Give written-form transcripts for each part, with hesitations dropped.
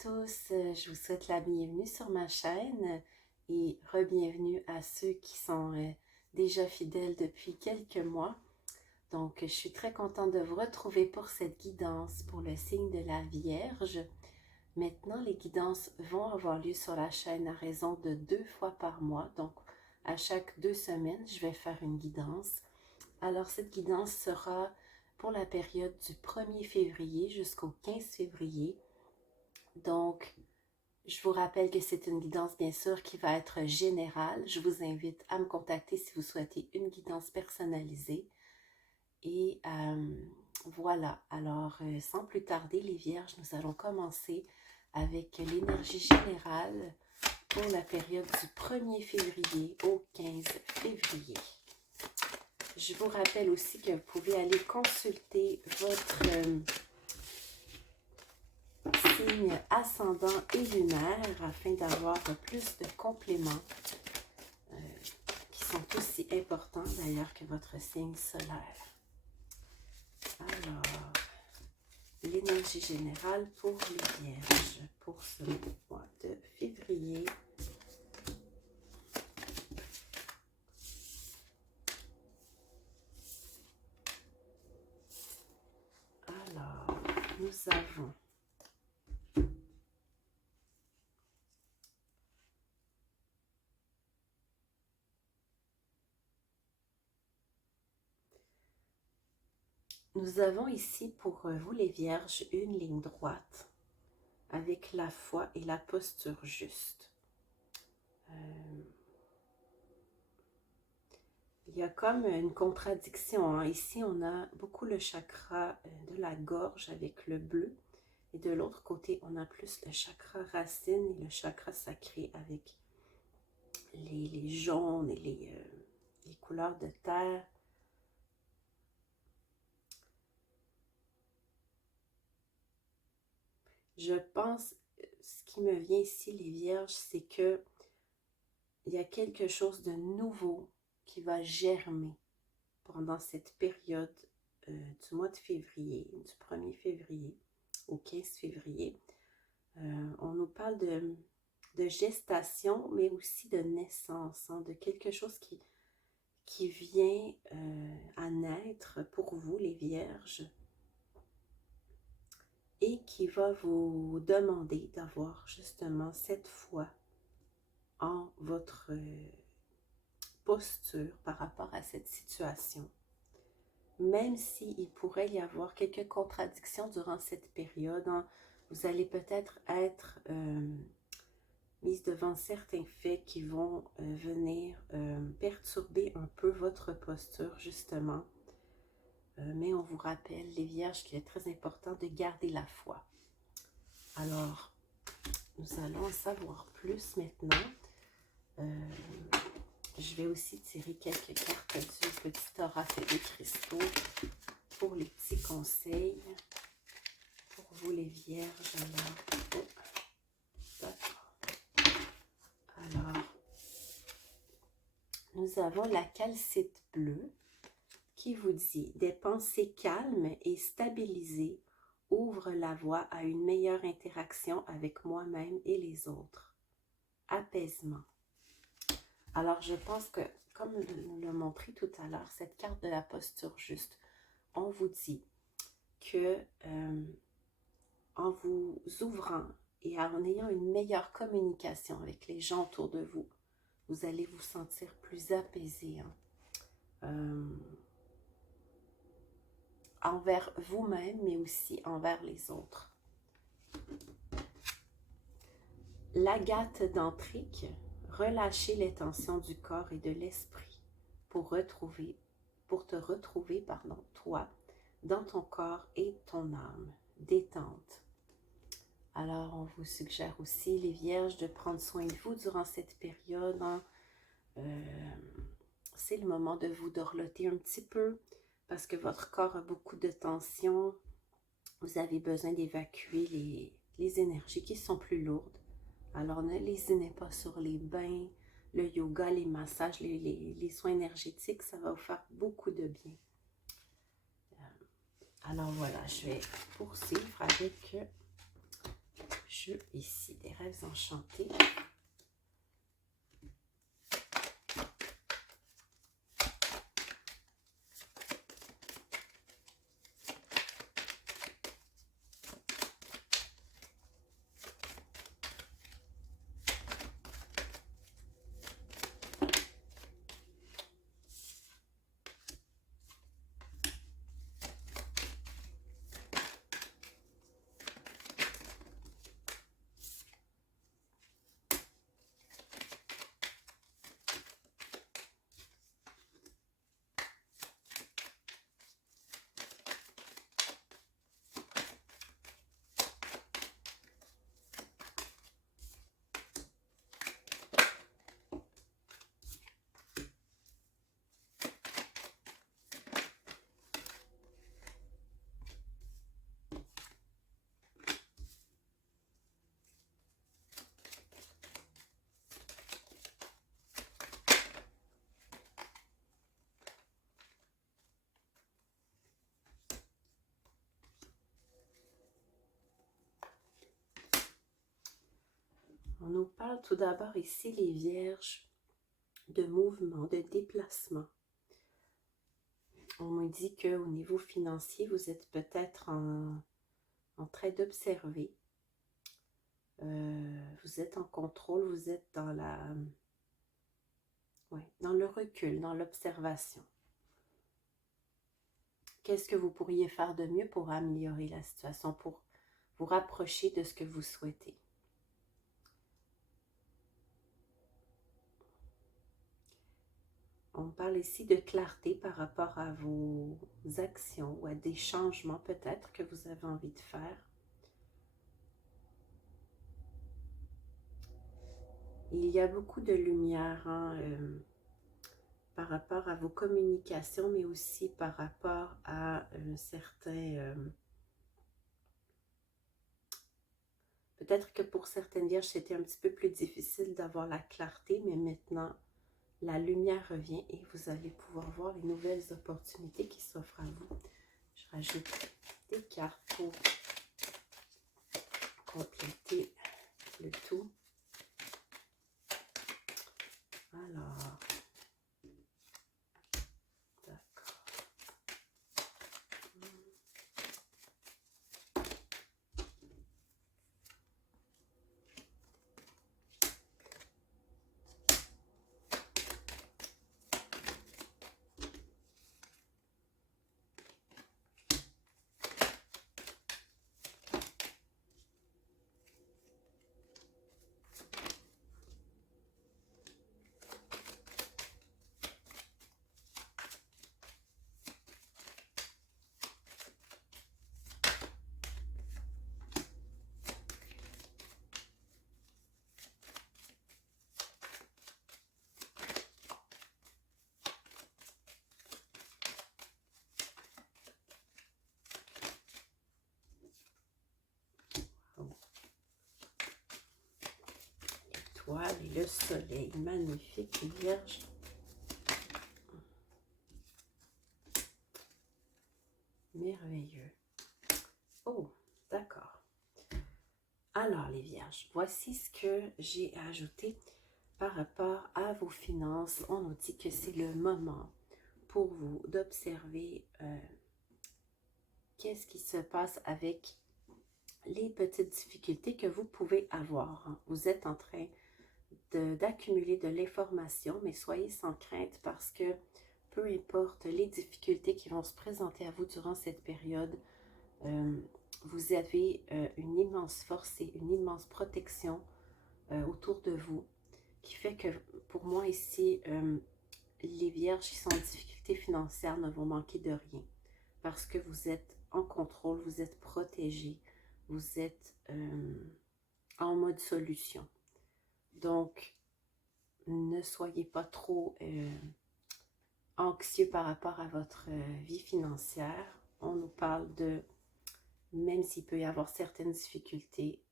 tous, je vous souhaite la bienvenue sur ma chaîne et re-bienvenue à ceux qui sont déjà fidèles depuis quelques mois. Donc, je suis très contente de vous retrouver pour cette guidance pour le signe de la Vierge. Maintenant, les guidances vont avoir lieu sur la chaîne à raison de 2 fois par mois. Donc, à chaque 2 semaines, je vais faire une guidance. Alors, cette guidance sera pour la période du 1er février jusqu'au 15 février. Donc, je vous rappelle que c'est une guidance, bien sûr, qui va être générale. Je vous invite à me contacter si vous souhaitez une guidance personnalisée. Et voilà, alors sans plus tarder, les Vierges, nous allons commencer avec l'énergie générale pour la période du 1er février au 15 février. Je vous rappelle aussi que vous pouvez aller consulter votre signe ascendant et lunaire afin d'avoir plus de compléments qui sont aussi importants d'ailleurs que votre signe solaire. Alors, l'énergie générale pour les Vierges pour ce mois de février. Alors, nous avons ici pour vous les Vierges une ligne droite avec la foi et la posture juste. Il y a comme une contradiction, hein. Ici, on a beaucoup le chakra de la gorge avec le bleu. Et de l'autre côté, on a plus le chakra racine et le chakra sacré avec les jaunes et les couleurs de terre. Je pense, ce qui me vient ici, les Vierges, c'est que il y a quelque chose de nouveau qui va germer pendant cette période du mois de février, du 1er février au 15 février. On nous parle de gestation, mais aussi de naissance, hein, de quelque chose qui vient à naître pour vous, les Vierges, et qui va vous demander d'avoir justement cette foi en votre posture par rapport à cette situation. Même s'il pourrait y avoir quelques contradictions durant cette période, hein, vous allez peut-être être mise devant certains faits qui vont venir perturber un peu votre posture, justement. Mais on vous rappelle, les Vierges, qu'il est très important de garder la foi. Alors, nous allons en savoir plus maintenant. Je vais aussi tirer quelques cartes du petit oracle des cristaux pour les petits conseils pour vous les Vierges. Alors, nous avons la calcite bleue qui vous dit « Des pensées calmes et stabilisées ouvrent la voie à une meilleure interaction avec moi-même et les autres. Apaisement. » Alors, je pense que, comme nous l'a montré tout à l'heure, cette carte de la posture juste, on vous dit que en vous ouvrant et en ayant une meilleure communication avec les gens autour de vous, vous allez vous sentir plus apaisé, hein, envers vous-même, mais aussi envers les autres. L'agate d'Antrique, relâcher les tensions du corps et de l'esprit pour te retrouver, toi, dans ton corps et ton âme. Détente. Alors, on vous suggère aussi, les Vierges, de prendre soin de vous durant cette période. Hein. C'est le moment de vous dorloter un petit peu parce que votre corps a beaucoup de tension. Vous avez besoin d'évacuer les énergies qui sont plus lourdes. Alors, ne lésinez pas sur les bains, le yoga, les massages, les soins énergétiques. Ça va vous faire beaucoup de bien. Alors, voilà, je vais poursuivre avec jeu ici, des rêves enchantés. On nous parle tout d'abord ici, les vierges, de mouvement, de déplacement. On me dit qu'au niveau financier, vous êtes peut-être en train d'observer. Vous êtes en contrôle, vous êtes dans dans le recul, dans l'observation. Qu'est-ce que vous pourriez faire de mieux pour améliorer la situation, pour vous rapprocher de ce que vous souhaitez? On parle ici de clarté par rapport à vos actions ou à des changements peut-être que vous avez envie de faire. Il y a beaucoup de lumière par rapport à vos communications, mais aussi par rapport à un certain... peut-être que pour certaines vierges, c'était un petit peu plus difficile d'avoir la clarté, mais maintenant, la lumière revient et vous allez pouvoir voir les nouvelles opportunités qui s'offrent à vous. Je rajoute des cartes pour compléter le tout. Alors, d'accord. Et le soleil, magnifique, vierge. Merveilleux. Oh, d'accord. Alors, les vierges, voici ce que j'ai ajouté par rapport à vos finances. On nous dit que c'est le moment pour vous d'observer qu'est-ce qui se passe avec les petites difficultés que vous pouvez avoir. Vous êtes en train d'accumuler de l'information, mais soyez sans crainte parce que peu importe les difficultés qui vont se présenter à vous durant cette période, vous avez une immense force et une immense protection autour de vous qui fait que pour moi ici, les vierges qui sont en difficulté financière ne vont manquer de rien parce que vous êtes en contrôle, vous êtes protégés, vous êtes en mode solution. Donc, ne soyez pas trop anxieux par rapport à votre vie financière. On nous parle de, même s'il peut y avoir certaines difficultés,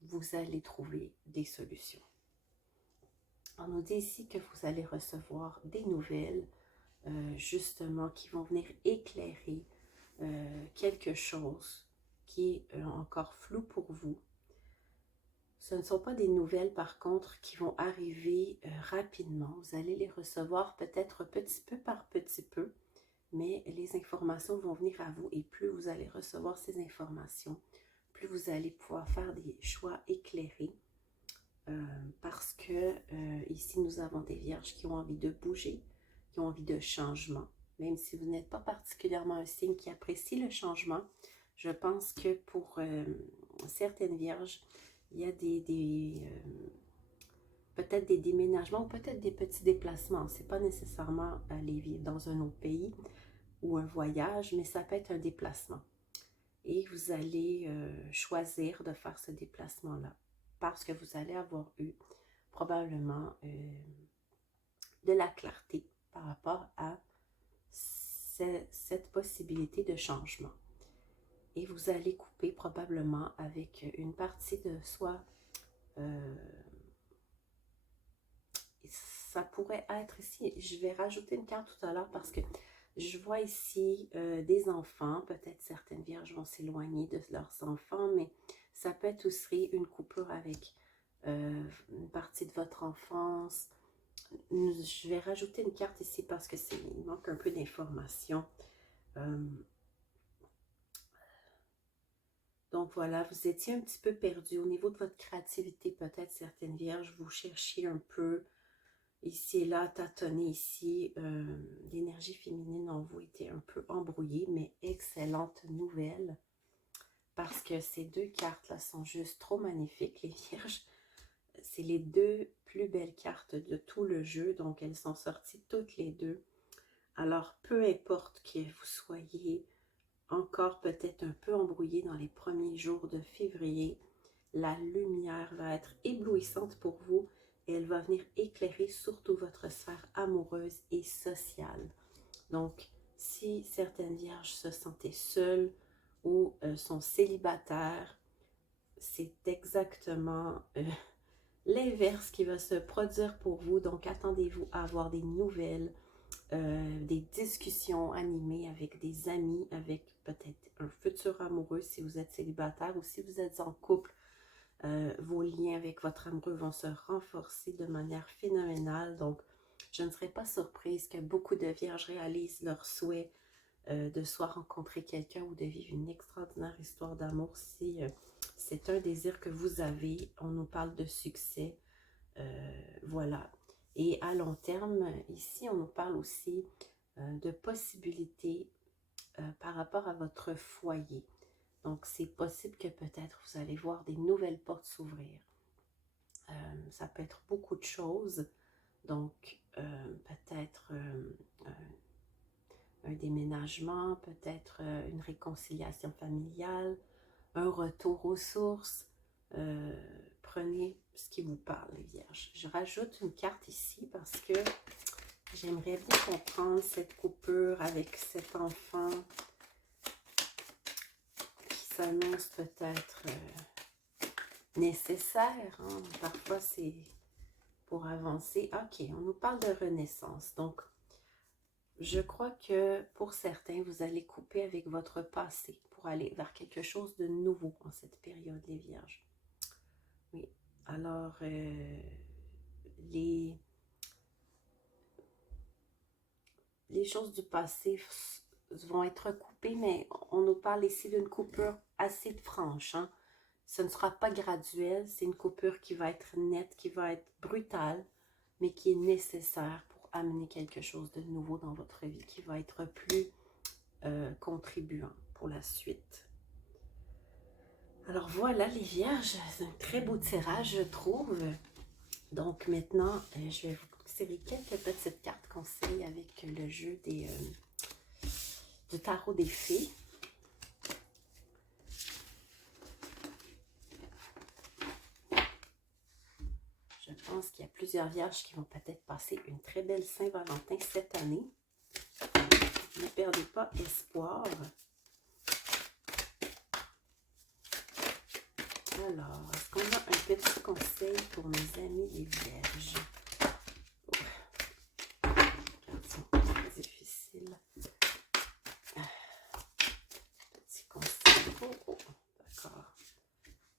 vous allez trouver des solutions. On nous dit ici que vous allez recevoir des nouvelles, justement, qui vont venir éclairer quelque chose qui est encore flou pour vous. Ce ne sont pas des nouvelles, par contre, qui vont arriver rapidement. Vous allez les recevoir peut-être petit peu par petit peu, mais les informations vont venir à vous et plus vous allez recevoir ces informations, plus vous allez pouvoir faire des choix éclairés parce que ici, nous avons des vierges qui ont envie de bouger, qui ont envie de changement. Même si vous n'êtes pas particulièrement un signe qui apprécie le changement, je pense que pour certaines vierges, il y a peut-être des déménagements ou peut-être des petits déplacements. Ce n'est pas nécessairement aller vivre dans un autre pays ou un voyage, mais ça peut être un déplacement. Et vous allez choisir de faire ce déplacement-là parce que vous allez avoir eu probablement de la clarté par rapport à cette possibilité de changement. Et vous allez couper probablement avec une partie de soi. Ça pourrait être ici, je vais rajouter une carte tout à l'heure parce que je vois ici des enfants, peut-être certaines vierges vont s'éloigner de leurs enfants, mais ça peut être aussi une coupure avec une partie de votre enfance. Je vais rajouter une carte ici parce que il manque un peu d'informations. Donc voilà, vous étiez un petit peu perdu au niveau de votre créativité, peut-être certaines vierges, vous cherchiez un peu ici et là, tâtonner ici. L'énergie féminine en vous était un peu embrouillée, mais excellente nouvelle. Parce que ces deux cartes-là sont juste trop magnifiques, les vierges. C'est les deux plus belles cartes de tout le jeu, donc elles sont sorties toutes les deux. Alors, peu importe que vous soyez encore peut-être un peu embrouillé dans les premiers jours de février, la lumière va être éblouissante pour vous et elle va venir éclairer surtout votre sphère amoureuse et sociale. Donc, si certaines vierges se sentaient seules ou sont célibataires, c'est exactement l'inverse qui va se produire pour vous. Donc, attendez-vous à avoir des nouvelles, des discussions animées avec des amis, avec peut-être un futur amoureux si vous êtes célibataire ou si vous êtes en couple. Vos liens avec votre amoureux vont se renforcer de manière phénoménale. Donc, je ne serais pas surprise que beaucoup de vierges réalisent leur souhait de soit rencontrer quelqu'un ou de vivre une extraordinaire histoire d'amour si c'est un désir que vous avez. On nous parle de succès. Voilà. Et à long terme, ici, on nous parle aussi de possibilités par rapport à votre foyer. Donc, c'est possible que peut-être vous allez voir des nouvelles portes s'ouvrir. Ça peut être beaucoup de choses. Donc, peut-être un déménagement, peut-être une réconciliation familiale, un retour aux sources. Prenez ce qui vous parle, les vierges. Je rajoute une carte ici parce que j'aimerais bien comprendre cette coupure avec cet enfant qui s'annonce peut-être nécessaire. Hein? Parfois, c'est pour avancer. Ok, on nous parle de renaissance. Donc, je crois que pour certains, vous allez couper avec votre passé pour aller vers quelque chose de nouveau en cette période, les vierges. Oui, alors les choses du passé vont être coupées, mais on nous parle ici d'une coupure assez franche. Hein? Ce ne sera pas graduel, c'est une coupure qui va être nette, qui va être brutale, mais qui est nécessaire pour amener quelque chose de nouveau dans votre vie, qui va être plus contribuant pour la suite. Alors voilà les vierges, c'est un très beau tirage je trouve. Donc maintenant, je vais vous tirer quelques petites cartes conseils avec le jeu du tarot des fées. Je pense qu'il y a plusieurs vierges qui vont peut-être passer une très belle Saint-Valentin cette année. Ne perdez pas espoir. Alors, est-ce qu'on a un petit conseil pour mes amis les vierges? C'est très difficile. Petit conseil. Oh, d'accord.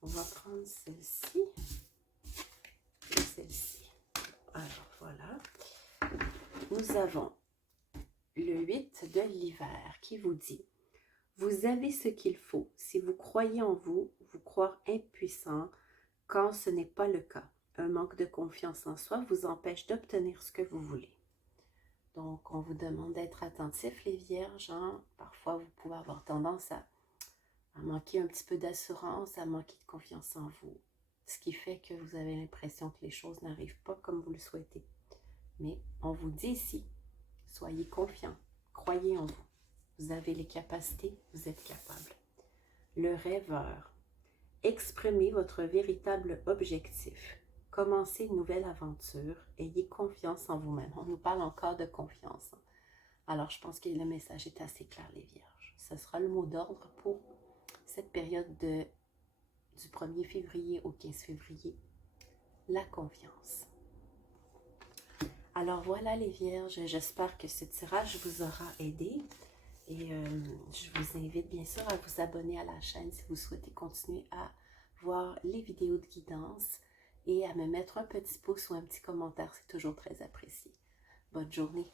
On va prendre celle-ci. nous avons le 8 de l'hiver qui vous dit: vous avez ce qu'il faut. Si vous croyez en vous, vous croire impuissant quand ce n'est pas le cas. Un manque de confiance en soi vous empêche d'obtenir ce que vous voulez. Donc, on vous demande d'être attentif, les vierges. Hein? Parfois, vous pouvez avoir tendance à manquer un petit peu d'assurance, à manquer de confiance en vous. Ce qui fait que vous avez l'impression que les choses n'arrivent pas comme vous le souhaitez. Mais on vous dit ici, soyez confiants, croyez en vous. Vous avez les capacités, vous êtes capable. Le rêveur. Exprimez votre véritable objectif. Commencez une nouvelle aventure. Ayez confiance en vous-même. On nous parle encore de confiance. Alors, je pense que le message est assez clair, les vierges. Ce sera le mot d'ordre pour cette période du 1er février au 15 février. La confiance. Alors voilà, les vierges. J'espère que ce tirage vous aura aidé. Et je vous invite bien sûr à vous abonner à la chaîne si vous souhaitez continuer à voir les vidéos de guidance et à me mettre un petit pouce ou un petit commentaire, c'est toujours très apprécié. Bonne journée!